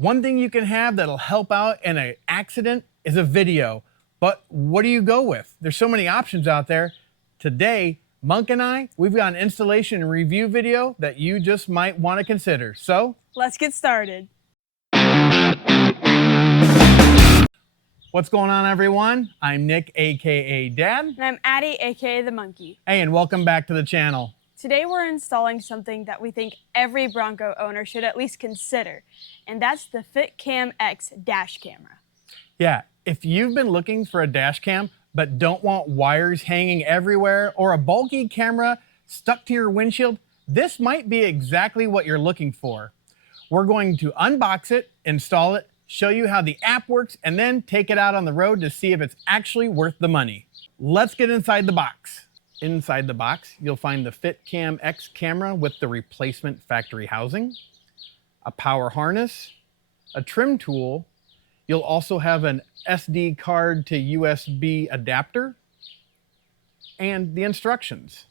One thing you can have that'll help out in an accident is a video. But what do you go with? There's so many options out there. Today, Monk and I, we've got an installation and review video that you just might want to consider. So, let's get started. What's going on, everyone? I'm Nick, aka Dad. And I'm Addie, aka the Monkey. Hey, and welcome back to the channel. Today we're installing something that we think every Bronco owner should at least consider, and that's the FitcamX dash camera. Yeah, if you've been looking for a dash cam but don't want wires hanging everywhere or a bulky camera stuck to your windshield, this might be exactly what you're looking for. We're going to unbox it, install it, show you how the app works, and then take it out on the road to see if it's actually worth the money. Let's get inside the box. Inside the box, you'll find the FitcamX camera with the replacement factory housing, a power harness, a trim tool. You'll also have an SD card to USB adapter and the instructions.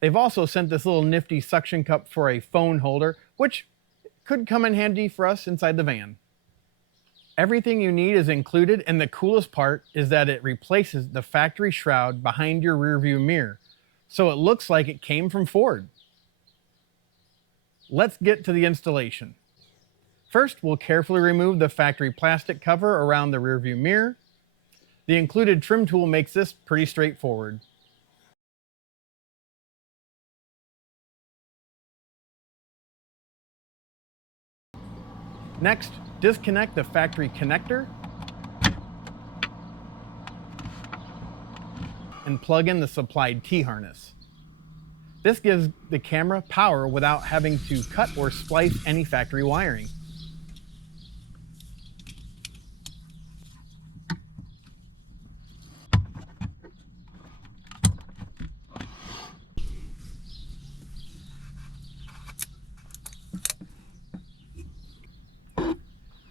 They've also sent this little nifty suction cup for a phone holder, which could come in handy for us inside the van. Everything you need is included, and the coolest part is that it replaces the factory shroud behind your rearview mirror, so it looks like it came from Ford. Let's get to the installation. First, we'll carefully remove the factory plastic cover around the rearview mirror. The included trim tool makes this pretty straightforward. Next, disconnect the factory connector and plug in the supplied T-harness. This gives the camera power without having to cut or splice any factory wiring.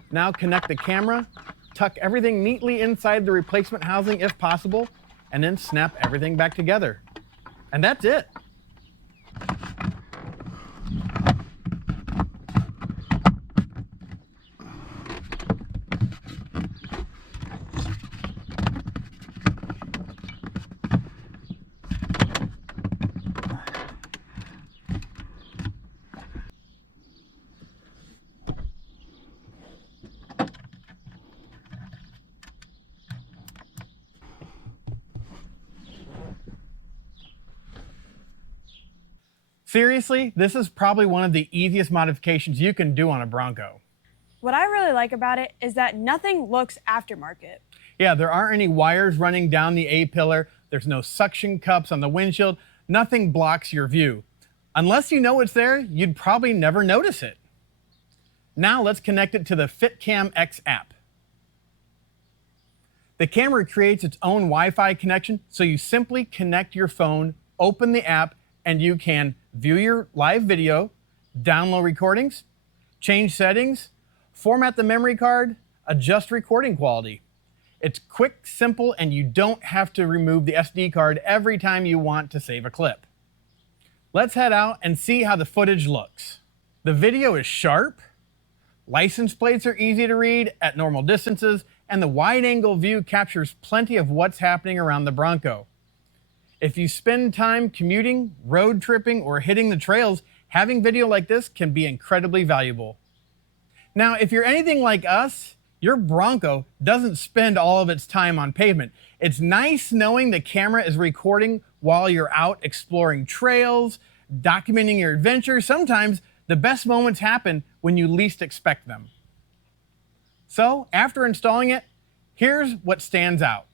Now connect the camera, tuck everything neatly inside the replacement housing if possible, and then snap everything back together. And that's it. Seriously, this is probably one of the easiest modifications you can do on a Bronco. What I really like about it is that nothing looks aftermarket. Yeah, there aren't any wires running down the A-pillar, there's no suction cups on the windshield, nothing blocks your view. Unless you know it's there, you'd probably never notice it. Now let's connect it to the FitcamX app. The camera creates its own Wi-Fi connection, so you simply connect your phone, open the app, and you can view your live video, download recordings, change settings, format the memory card, adjust recording quality. It's quick, simple, and you don't have to remove the SD card every time you want to save a clip. Let's head out and see how the footage looks. The video is sharp, license plates are easy to read at normal distances, and the wide-angle view captures plenty of what's happening around the Bronco. If you spend time commuting, road tripping, or hitting the trails, having video like this can be incredibly valuable. Now, if you're anything like us, your Bronco doesn't spend all of its time on pavement. It's nice knowing the camera is recording while you're out exploring trails, documenting your adventures. Sometimes the best moments happen when you least expect them. So, after installing it, here's what stands out.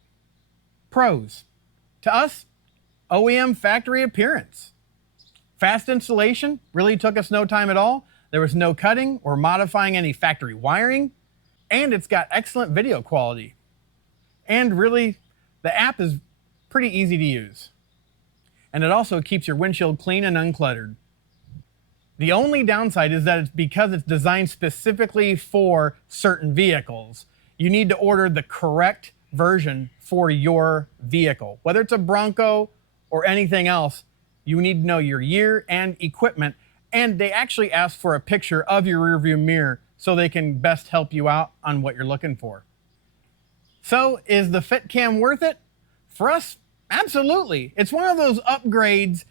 Pros. To us, OEM factory appearance. Fast installation, really took us no time at all. There was no cutting or modifying any factory wiring, and it's got excellent video quality. And really, the app is pretty easy to use. And it also keeps your windshield clean and uncluttered. The only downside is that it's because it's designed specifically for certain vehicles. You need to order the correct version for your vehicle. Whether it's a Bronco or anything else, you need to know your year and equipment, and they actually ask for a picture of your rearview mirror so they can best help you out on what you're looking for. So is the FitCam worth it? For us, absolutely. It's one of those upgrades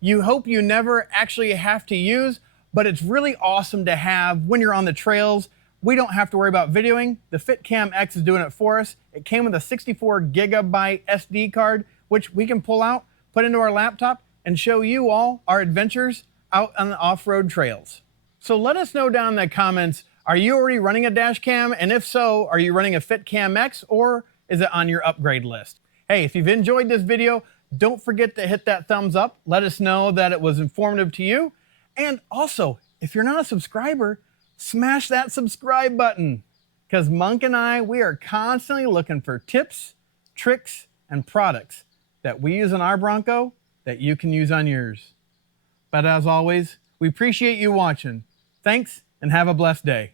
you hope you never actually have to use, but it's really awesome to have when you're on the trails. We don't have to worry about videoing. The FitcamX is doing it for us. It came with a 64 gigabyte SD card, which we can pull out, put into our laptop, and show you all our adventures out on the off-road trails. So let us know down in the comments, are you already running a dash cam? And if so, are you running a FitcamX or is it on your upgrade list? Hey, if you've enjoyed this video, don't forget to hit that thumbs up. Let us know that it was informative to you. And also, if you're not a subscriber, smash that subscribe button. Because Monk and I, we are constantly looking for tips, tricks, and products that we use on our Bronco that you can use on yours. But as always, we appreciate you watching. Thanks, and have a blessed day.